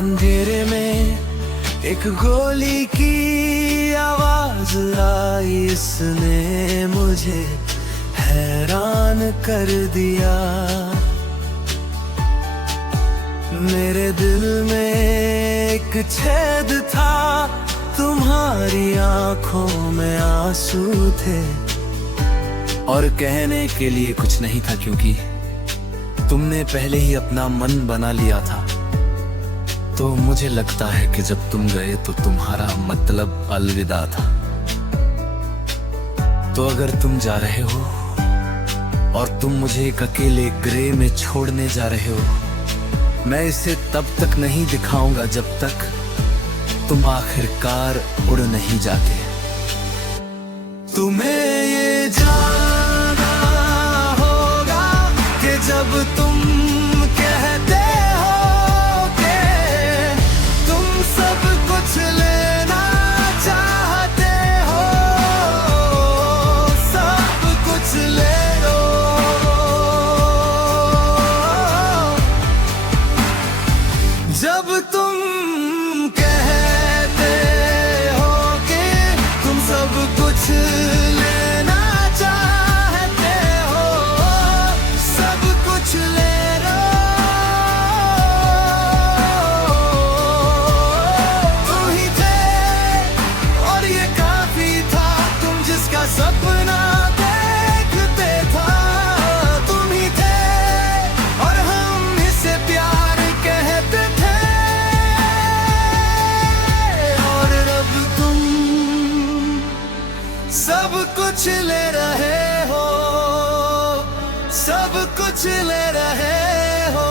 अंधेरे में एक गोली की आवाज आई, इसने मुझे हैरान कर दिया। मेरे दिल में एक छेद था, तुम्हारी आंखों में आंसू थे, और कहने के लिए कुछ नहीं था क्योंकि तुमने पहले ही अपना मन बना लिया था। तो मुझे लगता है कि जब तुम गए तो तुम्हारा मतलब अलविदा था। तो अगर तुम जा रहे हो और तुम मुझे एक अकेले ग्रे में छोड़ने जा रहे हो, मैं इसे तब तक नहीं दिखाऊंगा जब तक तुम आखिरकार उड़ नहीं जाते। तुम्हें ये जानना होगा कि जब तुम कहते हो कि तुम सब कुछ लेना चाहते हो, सब कुछ ले लो। जब तुम कहते हो कि तुम सब कुछ लेना चाहते हो, सब कुछ ले लो। तुम ही थे और ये काफी था, तुम जिसका सपना देखते था। तुम ही थे और हम इसे प्यार कहते थे, और अब तुम सब कुछ ले रहे हो, सब कुछ ले रहे हो।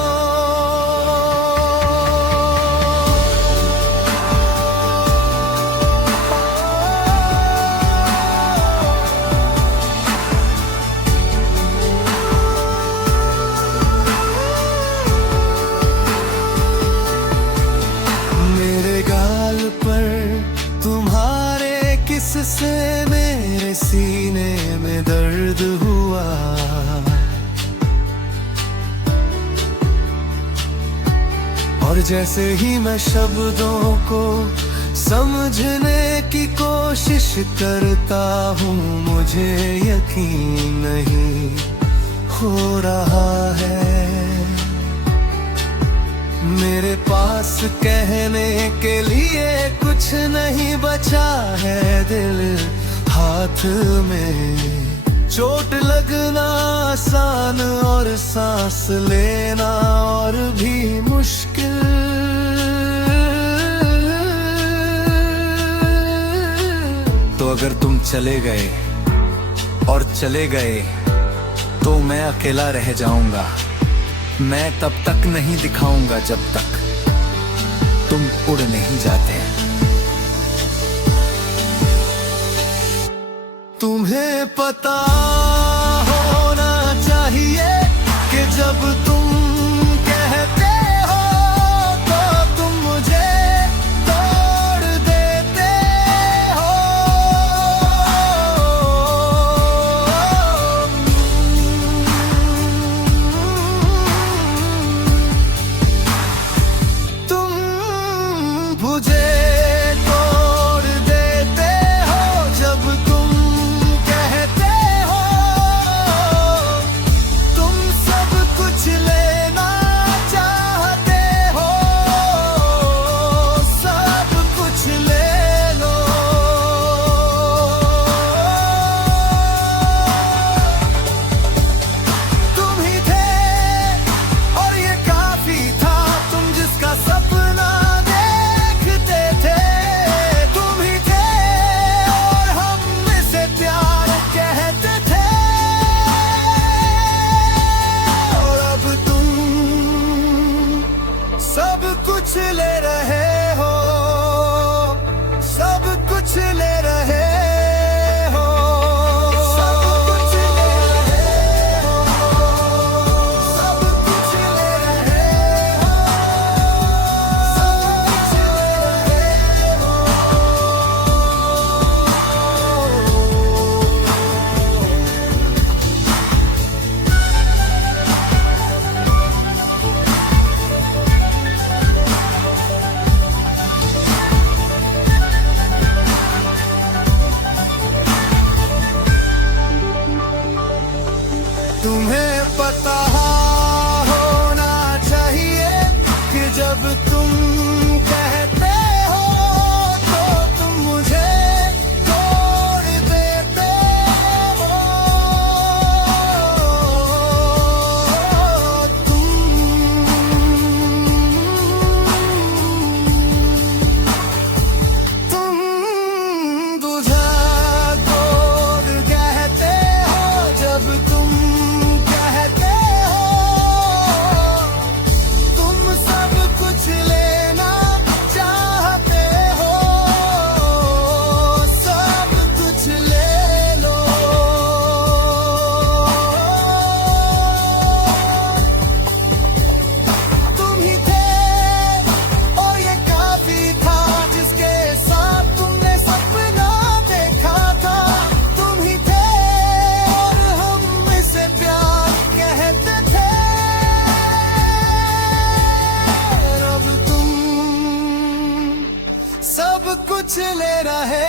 मेरे गाल पर तुम्हारे किस से मेरे सीने में दर्द हुआ। और जैसे ही मैं शब्दों को समझने की कोशिश करता हूँ, मुझे यकीन नहीं हो रहा है। मेरे पास कहने के लिए कुछ नहीं बचा है, दिल हाथ में। चोट लगना आसान और सांस लेना और भी मुश्किल। तो अगर तुम चले गए और चले गए तो मैं अकेला रह जाऊंगा। मैं तब तक नहीं दिखाऊंगा जब तक तुम उड़ नहीं जाते। तुम्हें पता होना चाहिए कि जब तुम कहते हो तो तुम मुझे तोड़ देते हो। तुम मुझे तोड़ देते हो जब तुम कहते हो तुम सब कुछ तुम्हें पता होना चाहिए कि जब तुम कहते हो तो तुम मुझे तोड़ देते हो। तुम बुझा तोड़ कहते हो जब तुम कहते हो तुम सब कुछ लेना चाहते हो, सब कुछ ले लो। तुम ही थे और ये काफी था जिसके साथ तुमने सपना देखा था। तुम ही थे और हम इसे प्यार कहते थे। अब तुम सब कुछ ले रहे